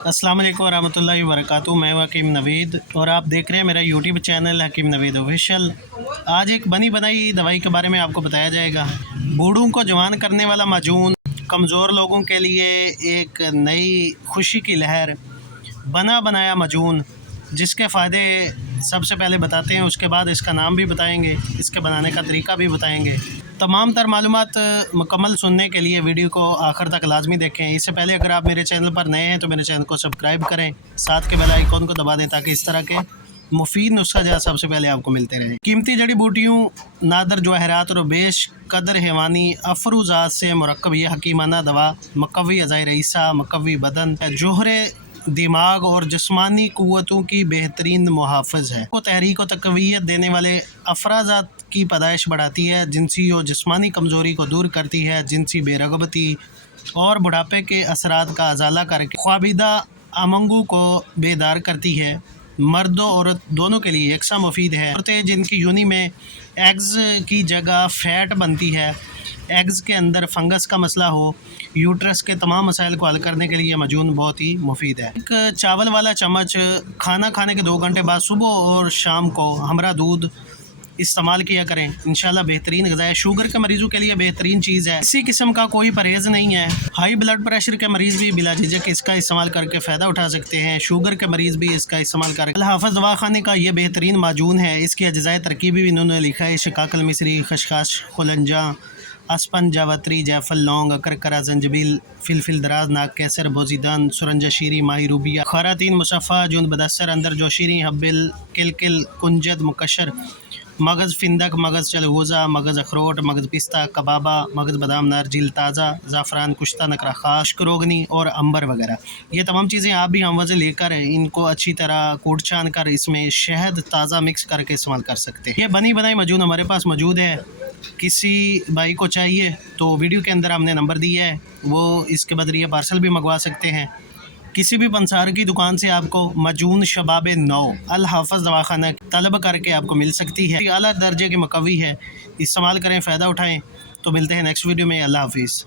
अस्सलाम वालेकुम वरहमतुल्लाहि वबरकातुहू। मैं हूं हकीम नवीद और आप देख रहे हैं मेरा यूट्यूब चैनल हकीम नवीद ऑफिशियल। आज एक बनी बनाई दवाई के बारे में आपको बताया जाएगा। बूढ़ों को जवान करने वाला माजून, कमज़ोर लोगों के लिए एक नई खुशी की लहर, बना बनाया माजून, जिसके फ़ायदे सबसे पहले बताते हैं, उसके बाद इसका नाम भी बताएंगे, इसके बनाने का तरीका भी बताएंगे। तमाम तर मालूमात मुकम्मल सुनने के लिए वीडियो को आखिर तक लाजमी देखें। इससे पहले अगर आप मेरे चैनल पर नए हैं तो मेरे चैनल को सब्सक्राइब करें, साथ के बेल आइकन को दबा दें ताकि इस तरह के मुफीद नुस्खा जो सबसे पहले आपको मिलते रहे। कीमती जड़ी बूटियों, नादर जवाहरात और बेश कदर हैवानी अफरूजात से मुरक्कब ये हकीमाना दवा मकवी अज़ाई रईसा, मकवी बदन, जोहरे दिमाग और जिस्मानी क़ुव्वतों की बेहतरीन मुहाफ़िज़ है। को तहरीक और तक़वियत देने वाले अफराज़ात की पैदाइश बढ़ाती है, जिनसी और जिस्मानी कमज़ोरी को दूर करती है, जिनसी बेरग़बती और बुढ़ापे के असरात का अजाला करके ख्वाबिदा अमंगू को बेदार करती है। मर्द और औरत दोनों के लिए यकसा मुफीद है। औरतें जिनकी यूनी में एग्ज़ की जगह फ़ैट बनती है, एग्ज़ के अंदर फंगस का मसला हो, यूट्रस के तमाम मसाइल को हल करने के लिए मजून बहुत ही मुफीद है। एक चावल वाला चम्मच खाना खाने के 2 घंटे बाद सुबह और शाम को हमरा दूध इस्तेमाल किया करें, इंशाल्लाह बेहतरीन ग़िज़ा है। शुगर के मरीज़ों के लिए बेहतरीन चीज़ है, किसी किस्म का कोई परहेज़ नहीं है। हाई ब्लड प्रेशर के मरीज़ भी बिला झिझक इसका इस्तेमाल करके फ़ायदा उठा सकते हैं। शुगर के मरीज़ भी इसका इस्तेमाल करके। अल हाफ़िज़ दवाख़ाने का ये बेहतरीन माजून है। इसकी अज्ज़ाए तरकीबी भी इन्होंने लिखा है। शिकाकल मिस्री, खशखाश, खुलंजा, अस्पन, जावत्री, जायफल, लौंग, अकरकरा, जंजबील, फिलफिल दराज, नाक कैसर, बोजीदान, सुरंजा शीरी, माही रूबिया, खरातीन, मुसफ़ा, जुन बदस्सर, अंदर जोशीरी, हब्बिल, किलकिल, कुंजद, मुकशर, मगज़ फिंदक, मगज़ चलगोज़ा, मगज़ अखरोट, मगज़ पिस्ता, कबाबा, मगज़ बादाम, नारजिल ताज़ा, ज़ाफ़रान, कुश्ता, नकरा खाश, रोगनी और अंबर वगैरह। ये तमाम चीज़ें आप भी हम वज़न लेकर इनको अच्छी तरह कूट छान कर इसमें शहद ताज़ा मिक्स करके इस्तेमाल कर सकते हैं। ये बनी बनाई मजून हमारे पास मौजूद है। किसी भाई को चाहिए तो वीडियो के अंदर हमने नंबर दिया है, वो इसके बदले पार्सल भी मंगवा सकते हैं। किसी भी पंसार की दुकान से आपको मजून शबाब नौ अल हाफ़िज़ दवाख़ाना तलब करके आपको मिल सकती है। आला दर्जे के मकवी है, इस्तेमाल करें, फ़ायदा उठाएँ। तो मिलते हैं नेक्स्ट वीडियो में। अल्लाह हाफ़िज़।